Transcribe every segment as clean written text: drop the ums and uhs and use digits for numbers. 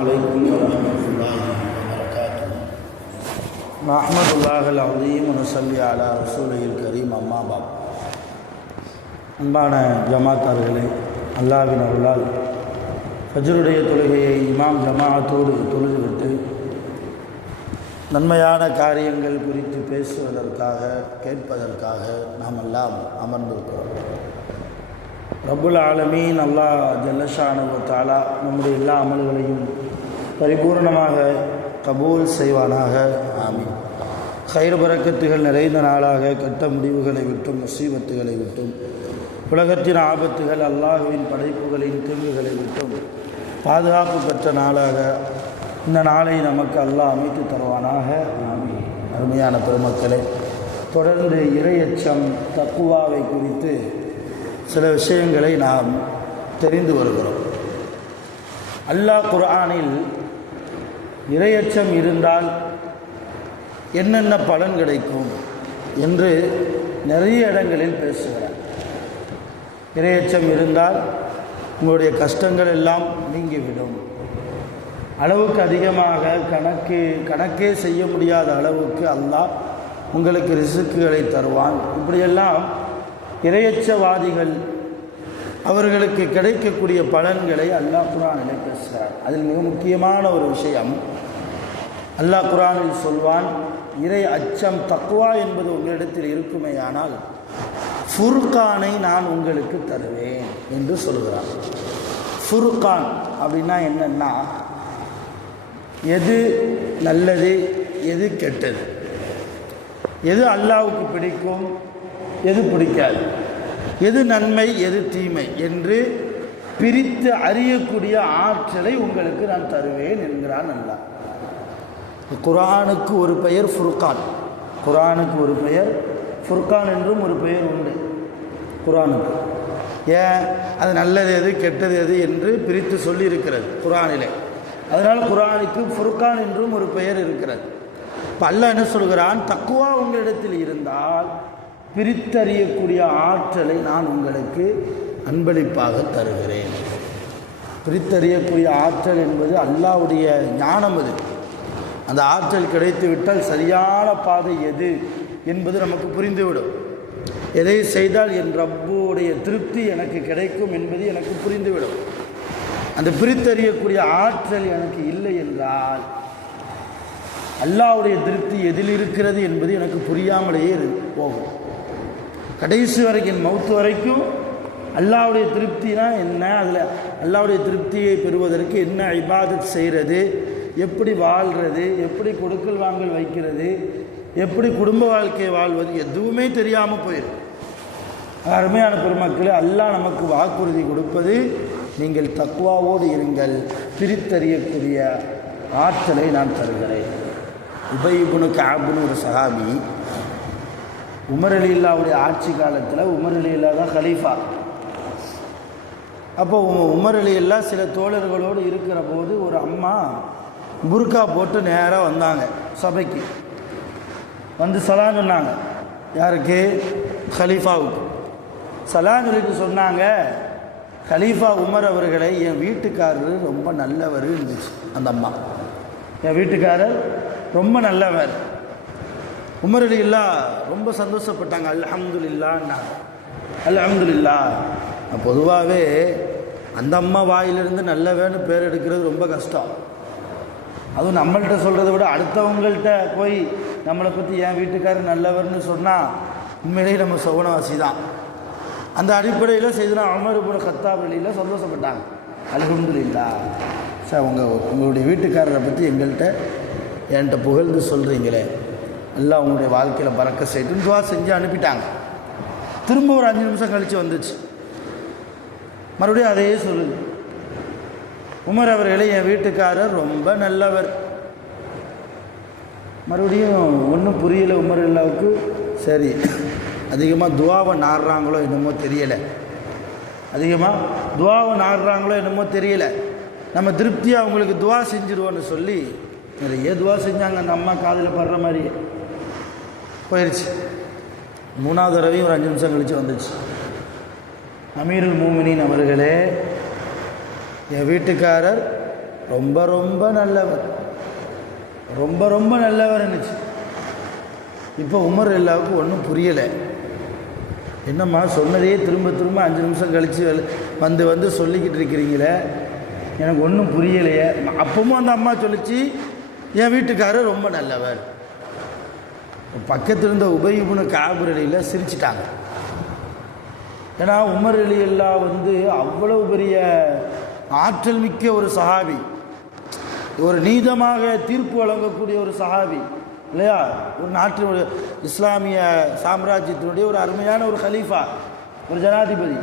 عليكم ورحمة الله وبركاته. نحمد الله العظيم ونصلي على رسوله الكريم. அம்மா பாப். அன்பான ஜமாத்தார்களே, அல்லாஹ்வின் அருளால் ஃபஜ்ருடைய தொழுகையை இமாம் ஜமாஅத்தோடு தொழுதுவிட்டு நன்மையான காரியங்கள் குறித்து பேசுவதற்காக கேட்பதற்காக நாம் எல்லாம் அமர்ந்திருக்கிறோம். ரப்புல் ஆலமீன் அல்லாஹ் ஜல்லஷானஹு வ தஆலா நம்முடைய எல்லா அமல்களையும் பரிபூர்ணமாக கபூல் செய்வானாக. ஆமீன். கைர் பரக்கத்துகள் நிறைந்த நாளாக கட்ட முடிவுகளை விட்டும் முசீபத்துகளை விட்டும் உலகத்தின் ஆபத்துகள் அல்லாஹுவின் படைப்புகளின் தீங்குகளை விட்டும் பாதுகாப்பு பெற்ற நாளாக இந்த நாளை நமக்கு அல்லாஹ் அமைத்து தருவானாக. ஆமீன். அருமையான பெருமக்களே, தொடர்ந்து இறையச்சம் தக்குவாவை குறித்து சில விஷயங்களை நாம் தெரிந்து வருகிறோம். அல்லாஹ் குர்ஆனில் இறையச்சம் இருந்தால் என்னென்ன பலன் கிடைக்கும் என்று நிறைய இடங்களில் பேசுகிறார். இறையச்சம் இருந்தால் உங்களுடைய கஷ்டங்கள் எல்லாம் நீங்கிவிடும். அளவுக்கு அதிகமாக கணக்கே செய்ய முடியாத அளவுக்கு அல்லாஹ் உங்களுக்கு ரிஸ்க்குகளை தருவான். இப்படியெல்லாம் இறையச்சவாதிகள் அவர்களுக்கு கிடைக்கக்கூடிய பலன்களை அல்லாஹ் குர்ஆனிலே பேசுகிறார். அதில் மிக முக்கியமான ஒரு விஷயம், அல்லாஹ் குர்ஆனில் சொல்வான், இறை அச்சம் தக்வா என்பது உங்களிடத்தில் இருக்குமேயானால் ஃபுர்கானை நான் உங்களுக்கு தருவேன் என்று சொல்கிறான். ஃபுர்கான் அப்படின்னா என்னன்னா, எது நல்லது எது கெட்டது, எது அல்லாஹ்வுக்கு பிடிக்கும் எது பிடிக்காது, எது நன்மை எது தீமை என்று பிரித்து அறியக்கூடிய ஆற்றலை உங்களுக்கு நான் தருவேன் என்கிறான் அல்லாஹ். குர்ஆனுக்கு ஒரு பெயர் ஃபுர்கான். குர்ஆனுக்கு ஒரு பெயர் ஃபுர்கான் என்றும் ஒரு பெயர் உண்டு குர்ஆனுக்கு. ஏன்? அது நல்லது எது கெட்டது எது என்று பிரித்து சொல்லி இருக்கிறது குர்ஆனிலே. அதனால் குர்ஆனுக்கு ஃபுர்கான் என்றும் ஒரு பெயர் இருக்கிறது. இப்போ அல்லாஹ் என்ன சொல்கிறான், தக்குவா உங்களிடத்தில் இருந்தால் பிரித்தறியக்கூடிய ஆற்றலை நான் உங்களுக்கு அன்பளிப்பாக தருகிறேன். பிரித்தறியக்கூடிய ஆற்றல் என்பது அல்லாஹ்வுடைய ஞானம். அது அந்த ஆற்றல் கிடைத்து விட்டால் சரியான பாதை எது என்பது நமக்கு புரிந்துவிடும். எதை செய்தால் என் ரப்புடைய திருப்தி எனக்கு கிடைக்கும் என்பது எனக்கு புரிந்துவிடும். அந்த பிரித்தறியக்கூடிய ஆற்றல் எனக்கு இல்லை என்றால் அல்லாஹ்வுடைய திருப்தி எதில் இருக்கிறது என்பது எனக்கு புரியாமலேயே போகும். கடைசி வரைக்கும், மௌத்து வரைக்கும் அல்லாஹ்வுடைய திருப்தினா என்ன, அதில் அல்லாஹ்வுடைய திருப்தியை பெறுவதற்கு என்ன இபாதத் செய்கிறது, எப்படி வாழ்கிறது, எப்படி கொடுக்கல் வாங்கல் வைக்கிறது, எப்படி குடும்ப வாழ்க்கையை வாழ்வது, எதுவுமே தெரியாமல் போயிடும். அருமையான பெருமக்களே, அல்லாஹ் நமக்கு வாக்குறுதி கொடுப்பது, நீங்கள் தக்வாவோடு இருங்கள், பிரித்தறியக்கூடிய ஆற்றலை நான் தருகிறேன். உபை இப்னு கஅப்னு ஒரு சஹாபி, உமர் ரலியல்லாஹுடைய ஆட்சி காலத்தில் உமர் ரலியல்லாஹு தான் கலீஃபா. அப்போ உமர் ரலியல்லாஹு சில தோழர்களோடு இருக்கிற போது ஒரு அம்மா புர்கா போட்டு நேராக வந்தாங்க சபைக்கு. வந்து சலாம் சொன்னாங்க. யாருக்கு? கலீஃபாவுக்கு. சலாம் சொல்லிட்டு சொன்னாங்க, கலீஃபா உமர் அவர்களை என் வீட்டுக்காரர் ரொம்ப நல்லவர் இருந்துச்சு. அந்த அம்மா, என் வீட்டுக்காரர் ரொம்ப நல்லவர். உமர் ரலியல்லாஹு ரொம்ப சந்தோஷப்பட்டாங்க. அல்ஹம்துலில்லாஹ்னாங்க. அல்ஹம்துலில்லாஹ். பொதுவாகவே அந்த அம்மா வாயிலிருந்து நல்லவன்னு பேர் எடுக்கிறது ரொம்ப கஷ்டம். அதுவும் நம்மள்கிட்ட சொல்கிறத விட அடுத்தவங்கள்ட்ட போய் நம்மளை பற்றி என் வீட்டுக்காரர் நல்லவர்னு சொன்னால் உண்மையிலேயே நம்ம சகுனவாசி தான். அந்த அடிப்படையில் செய்தனா உமர் இப்னு கத்தாப் ரலியல்லாஹு சந்தோஷப்பட்டாங்க. அல்ஹம்துலில்லாஹ், சார் உங்களுடைய வீட்டுக்காரரை பற்றி என்கிட்ட புகழ்ந்து சொல்கிறீங்களே, எல்லாம் உங்களுடைய வாழ்க்கையில் பறக்க செய்துன்னு துவா செஞ்சு அனுப்பிட்டாங்க. திரும்ப ஒரு 5 நிமிஷம் கழித்து வந்துச்சு, மறுபடியும் அதே சொல்லுது, உமர் அவர்களே என் வீட்டுக்காரர் ரொம்ப நல்லவர். மறுபடியும் ஒன்றும் புரியலை உமர் ரலியல்லாஹுக்கு. சரி, அதிகமாக துவாவை நாடுறாங்களோ என்னமோ தெரியலை, நம்ம திருப்தியாக அவங்களுக்கு துவா செஞ்சுருவோன்னு சொல்லி நிறைய துவா செஞ்சாங்க. அந்த அம்மா காதில் படுற மாதிரி போயிடுச்சு. 3வது தடவையும் ஒரு 5 நிமிஷம் கழித்து வந்துச்சு. அமீருல் மூமினீன் அவர்களே, என் வீட்டுக்காரர் ரொம்ப ரொம்ப நல்லவர், ரொம்ப ரொம்ப நல்லவர் இருந்துச்சு. இப்போ உமர் எல்லாவுக்கு ஒன்றும் புரியலை. என்னம்மா சொன்னதையே திரும்ப திரும்ப 5 நிமிஷம் கழித்து வந்து வந்து சொல்லிக்கிட்டு இருக்கிறீங்களே, எனக்கு ஒன்றும் புரியலையே. அப்பவும் அந்த அம்மா சொல்லிச்சு, என் வீட்டுக்காரர் ரொம்ப நல்லவர். பக்கத்தில் இருந்த உபை இப்னு கஅப் ரலியல்லாஹு சிரிச்சிட்டாங்க. ஏன்னா உமர் ரலியல்லாஹு வந்து அவ்வளவு பெரிய ஆற்றல் மிக்க ஒரு சஹாபி, ஒரு நீதமாக தீர்ப்பு வழங்கக்கூடிய ஒரு சஹாபி இல்லையா, ஒரு நாட்டு ஒரு இஸ்லாமிய சாம்ராஜ்யத்தினுடைய ஒரு அருமையான ஒரு கலீஃபா, ஒரு ஜனாதிபதி.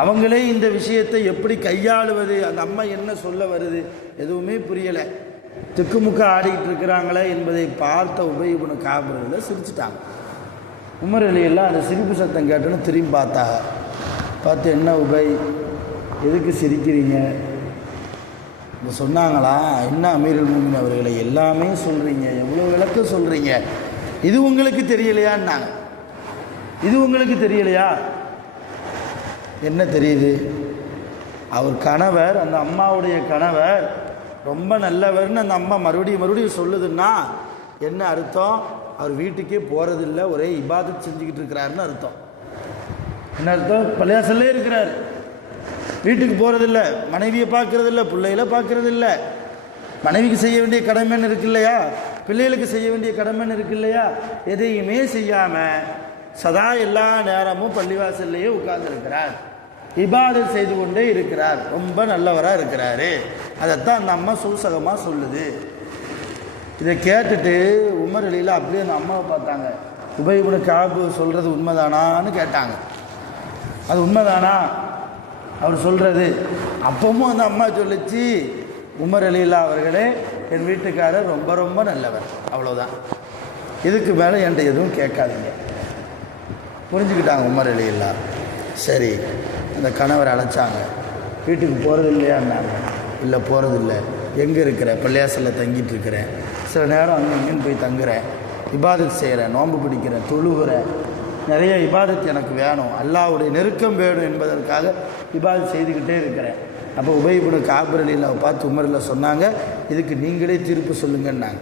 அவங்களே இந்த விஷயத்தை எப்படி கையாளுவது, அந்த அம்மா என்ன சொல்ல வருது எதுவுமே புரியலை, திக்குமுக்க ஆடிக்கிட்டு இருக்கிறாங்களே என்பதை பார்த்த உபை இப்னு கஅப் ரலியல்லாஹு சிரிச்சிட்டாங்க. உமர் ரலியல்லாஹு அந்த சிரிப்பு சத்தம் கேட்டோன்னு திரும்பி பார்த்தாங்க. பார்த்து, என்ன உபை, எதுக்கு சிரிக்கிறீங்க? சொன்னாங்களா, என்ன அமீருல் மூமினீன் அவர்களை எல்லாமே சொல்கிறீங்க, எவ்வளோ விளக்கம் சொல்கிறீங்க, இது உங்களுக்கு தெரியலையான்னாங்க. இது உங்களுக்கு தெரியலையா? என்ன தெரியுது? அவர் கணவர், அந்த அம்மாவுடைய கணவர் ரொம்ப நல்லவர்னு அந்த அம்மா மறுபடியும் சொல்லுதுன்னா என்ன அர்த்தம்? அவர் வீட்டுக்கே போகிறதில்ல, ஒரே இபாதத் செஞ்சுக்கிட்டு இருக்கிறாருன்னு அர்த்தம். என்ன அர்த்தம்? பள்ளியாசல்லே இருக்கிறார், வீட்டுக்கு போகிறதில்ல, மனைவியை பார்க்குறதில்ல, பிள்ளைகளை பார்க்குறதில்ல. மனைவிக்கு செய்ய வேண்டிய கடமைன்னு இருக்கு இல்லையா, பிள்ளைகளுக்கு செய்ய வேண்டிய கடமைன்னு இருக்கு இல்லையா, எதையுமே செய்யாமல் சதா எல்லா நேரமும் பள்ளிவாசல்லையே உட்கார்ந்துருக்கிறார், இபாதத் செய்து கொண்டே இருக்கிறார், ரொம்ப நல்லவராக இருக்கிறாரு. அதைத்தான் அந்த அம்மா சூசகமாக சொல்லுது. இதை கேட்டுட்டு உமர் ரலியல்லாஹு அப்படியே அந்த அம்மாவை பார்த்தாங்க. உபை இப்னு கஅப் சொல்கிறது உண்மைதானான்னு கேட்டாங்க. அது உண்மைதானா அவர் சொல்கிறது? அப்பவும் அந்த அம்மா சொல்லிச்சு, உமர் ரலியல்லாஹு அவர்களே, என் வீட்டுக்காரர் ரொம்ப ரொம்ப நல்லவர், அவ்வளோதான், இதுக்கு மேலே என்கிட்ட எதுவும் கேட்காதீங்க. புரிஞ்சுக்கிட்டாங்க உமர் ரலியல்லாஹு. சரி, அந்த கணவர் அழைச்சாங்க. வீட்டுக்கு போகிறது இல்லையான்னாங்க. இல்லை, போகிறதில்லை. எங்கே இருக்கிற? பள்ளியாசலில் தங்கிட்டு இருக்கிறேன், சில நேரம் அங்கே இங்கேன்னு போய் தங்குறேன், இபாதத் செய்கிறேன், நோன்பு பிடிக்கிறேன், தொழுகிறேன், நிறைய இபாதத் எனக்கு வேணும், அல்லாஹ்வுடைய நெருக்கம் வேணும் என்பதற்காக இபாதத் செய்துக்கிட்டே இருக்கிறேன். அப்போ உபை இப்னு கஅப் ரலியல்லாஹு பார்த்து உமர்ல சொன்னாங்க, இதுக்கு நீங்களே தீர்ப்பு சொல்லுங்கன்னாங்க.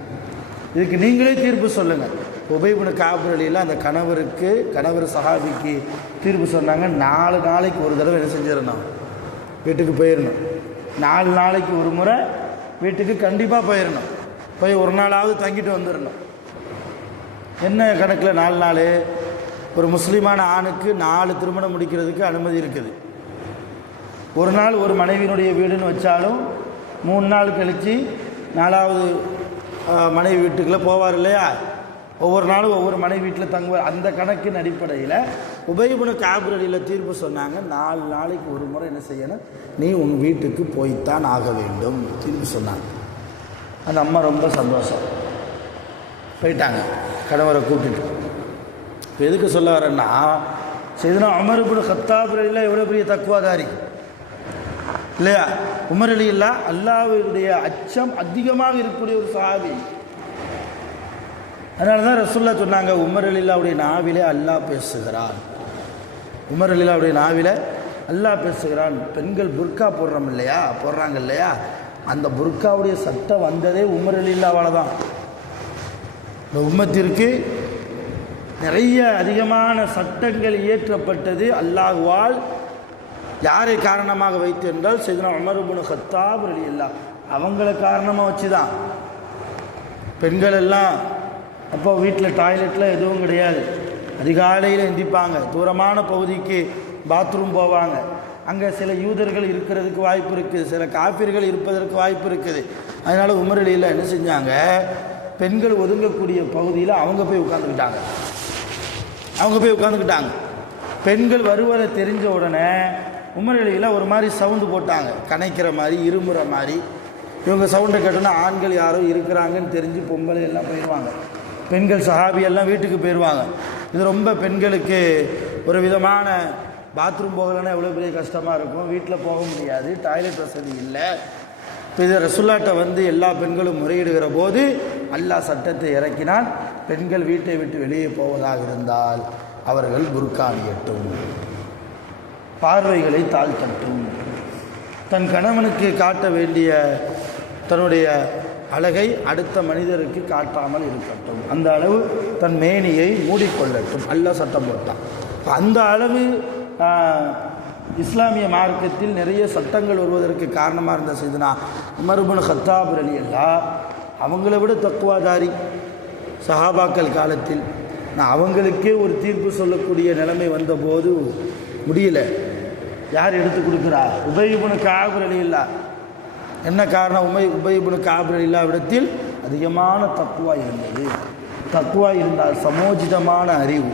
இதுக்கு நீங்களே தீர்ப்பு சொல்லுங்கள். உபை இப்னு கஅப் ரலியல்லாஹு அந்த கணவர் சஹாபிக்கு தீர்ப்பு சொன்னாங்க. 4 நாளைக்கு ஒரு தடவை என்ன செஞ்சிடணும்? வீட்டுக்கு போயிடணும். 4 நாளைக்கு ஒரு முறை வீட்டுக்கு கண்டிப்பாக போயிடணும். போய் ஒரு நாளாவது தங்கிட்டு வந்துடணும். என்ன கணக்கில் 4 நாள்? ஒரு முஸ்லீமான ஆணுக்கு 4 திருமணம் முடிக்கிறதுக்கு அனுமதி இருக்குது. ஒரு நாள் ஒரு மனைவியினுடைய வீடுன்னு வச்சாலும் 3 நாள் கழித்து 4வது மனைவி வீட்டுக்குள்ளே போவார் இல்லையா, ஒவ்வொரு நாளும் ஒவ்வொரு மனைவி வீட்டில் தங்குவார். அந்த கணக்கின் அடிப்படையில் உபை இப்னு கஅப் ரலியல்லாஹு தீர்ப்பு சொன்னாங்க, 4 நாளைக்கு ஒரு முறை என்ன செய்யணும்? நீ உன் வீட்டுக்கு போய்த்தான் ஆக வேண்டும் தீர்ப்பு சொன்னாங்க. அந்த அம்மா ரொம்ப சந்தோஷம், போயிட்டாங்க கணவரை கூப்பிட்டுட்டு. இப்போ எதுக்கு சொல்ல வரேன்னா, சையதுனா உமர் இப்னு கத்தாப் ரலியல்லாஹு எவ்வளோ பெரிய தக்வாதாரி இல்லையா? உமர் ரலியல்லாஹு அல்லாஹ்வுடைய அச்சம் அதிகமாக இருக்கக்கூடிய ஒரு சஹாபி. அதனால தான் ரசூலுல்லாஹ் சொன்னாங்க, உமர் ரலியல்லாஹுடைய நாவிலே அல்லாஹ் பேசுகிறான், உமர் ரலியல்லாஹுடைய நாவிலே அல்லாஹ் பேசுகிறான். பெண்கள் புர்கா போடுறாங்க இல்லையா, அந்த புர்காவுடைய சட்டம் வந்ததே உமர் ரலியல்லாஹுவால தான். இந்த உம்மத்திற்கு நிறைய அதிகமான சட்டங்கள் இயற்றப்பட்டது அல்லாஹ்வால். யாரை காரணமாக வைத்து என்றால் சையதுனா உமர் இப்னு கத்தாப் ரலியல்லாஹு அவங்கள காரணமாக வச்சு தான். பெண்கள் எல்லாம் அப்போ வீட்டில் டாய்லெட்டில் எதுவும் கிடையாது, அதிகாலையில் எந்திப்பாங்க, தூரமான பகுதிக்கு பாத்ரூம் போவாங்க. அங்கே சில யூதர்கள் இருக்கிறதுக்கு வாய்ப்பு இருக்குது, சில காஃபிர்கள் இருப்பதற்கு வாய்ப்பு இருக்குது. அதனால் உமர் ரலியல்லாஹு என்ன செஞ்சாங்க, பெண்கள் ஒதுங்கக்கூடிய பகுதியில் அவங்க போய் உட்காந்துக்கிட்டாங்க. பெண்கள் வருவதை தெரிஞ்ச உடனே உமர் ரலியல்லாஹு ஒரு மாதிரி சவுண்டு போட்டாங்க, கனைக்கிற மாதிரி, இருமுற மாதிரி. இவங்க சவுண்டை கேட்டோன்னா ஆண்கள் யாரோ இருக்கிறாங்கன்னு தெரிஞ்சு பொம்பளை எல்லாம் போயிடுவாங்க, பெண்கள் சஹாபி எல்லாம் வீட்டுக்கு போயிடுவாங்க. இது ரொம்ப பெண்களுக்கு ஒரு விதமான பாத்ரூம் போகலைன்னா எவ்வளோ பெரிய கஷ்டமாக இருக்கும், வீட்டில் போக முடியாது, டாய்லெட் வசதி இல்லை. இப்போ இது ரசூலுல்லாஹ்ட்ட வந்து எல்லா பெண்களும் முறையிடுகிற போது அல்லாஹ் சட்டத்தை இறக்கினான், பெண்கள் வீட்டை விட்டு வெளியே போவதாக இருந்தால் அவர்கள் புர்கா அணியட்டும், பார்வைகளை தாழ்த்தட்டும், தன் கணவனுக்கு காட்ட வேண்டிய தன்னுடைய அழகை அடுத்த மனிதருக்கு காட்டாமல் இருக்கட்டும், அந்த அளவு தன் மேனியை மூடிக்கொள்ளட்டும், அல்லாஹ் சட்டம் போட்டான். அந்த அளவு இஸ்லாமிய மார்க்கத்தில் நிறைய சட்டங்கள் வருவதற்கு காரணமாக இருந்த செய்தனா உமர் இப்னு கத்தாப் ரலியல்லாஹு அவங்கள விட தக்வாதாரி சஹாபாக்கள் காலத்தில். நான் அவங்களுக்கே ஒரு தீர்ப்பு சொல்லக்கூடிய நிலைமை வந்தபோது முடியல. யார் எடுத்து கொடுக்குறா? உபய் இப்னு கஅப் ரலியல்லாஹு. என்ன காரணம்? உபய் இப்னு கஅப் ரலியல்லாஹு இடத்தில் அதிகமான தக்வா இருந்தது. தக்வா இருந்தால் சமோஜிதமான அறிவு,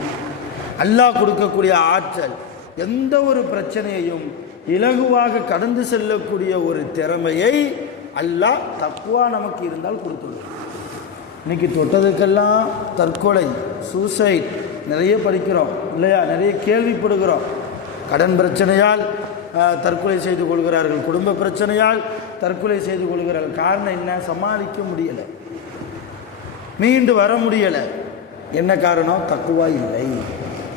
அல்லாஹ் கொடுக்கக்கூடிய ஆற்றல், எந்த ஒரு பிரச்சனையையும் இலகுவாக கடந்து செல்லக்கூடிய ஒரு திறமையை அல்லாஹ் தக்வா நமக்கு இருந்தால் கொடுத்துள்ளார். இன்றைக்கி தொட்டதுக்கெல்லாம் தற்கொலை, சூசைட் நிறைய படிக்கிறோம் இல்லையா? நிறைய கேள்விப்படுகிறோம். கடன் பிரச்சனையால் தற்கொலை செய்து கொள்கிறார்கள், குடும்ப பிரச்சனையால் தற்கொலை செய்து கொள்கிறார்கள். காரணம் என்ன? சமாளிக்க முடியலை, மீண்டு வர முடியலை. என்ன காரணம்? தக்குவா இல்லை.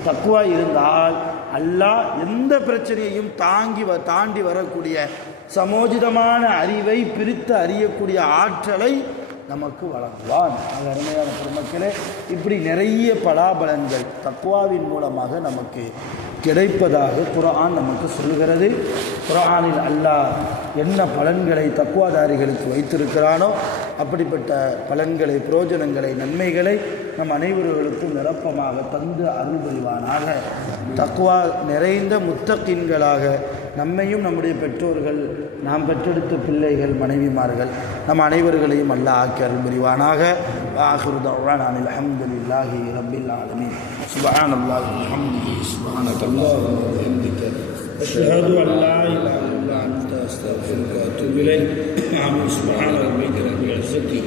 தக்குவா இருந்தால் அல்லாஹ் எந்த பிரச்சனையையும் தாண்டி வரக்கூடிய சமோஜிதமான அறிவை பிரித்து அறியக்கூடிய ஆற்றலை நமக்கு வழங்குவான். அது அருமையான பெருமக்களே, இப்படி நிறைய பலாபலன்கள் தக்வாவின் மூலமாக நமக்கு கிடைப்பதாக குர்ஆன் நமக்கு சொல்லுகிறது. குர்ஆனில் அல்லாஹ் என்ன பலன்களை தக்வாதாரிகளுக்கு வைத்திருக்கிறானோ அப்படிப்பட்ட பலன்களை, பிரயோஜனங்களை, நன்மைகளை நம் அனைவர்களுக்கும் நிரப்பமாக தந்து அருள் புரிவானாக. தக்வா நிறைந்த முத்தகின்களாக நம்மையும் நம்முடைய பெற்றோர்கள், நாம் பெற்றெடுத்த பிள்ளைகள், மனைவிமார்கள், நம் அனைவர்களையும் அல்லாஹ் ஆக்கி அருள் புரிவானாக. ஆகிரு தஅவானா அல்ஹம்துலில்லாஹி ரப்பில் ஆலமீன். சுப்ஹானல்லாஹி வபிஹம்திஹி, சுப்ஹானல்லாஹி வபிஹம்திஹி, அஷ்ஹது அன் லா இலாஹா இல்லா அன்த, அஸ்தக்ஃபிருக வ அத்தூபு இலைக். ஆமீன். சுப்ஹான ரப்பிக ரப்பில் இஸ்ஸத்தி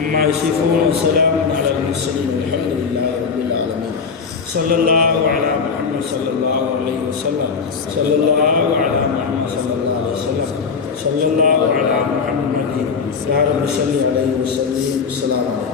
அம்மா யசிஃபூன், வ ஸலாமுன் அலல் முர்ஸலீன், வல்ஹம்துலில்லாஹி ரப்பில் ஆலமீன். ஸல்லல்லாஹு அலா முஹம்மத் ஸல்லல்லாஹு அலைஹி வஸல்லம். ஸல்லல்லாஹு அலா முஹம்மத் ஸல்லல்லாஹு அலைஹி வஸல்லம். ஸல்லல்லாஹு அலா முஹம்மத் யா ரப்பி ஸல்லி அலைஹி வஸல்லம். அஸ்ஸலாமு அலைக்கும்.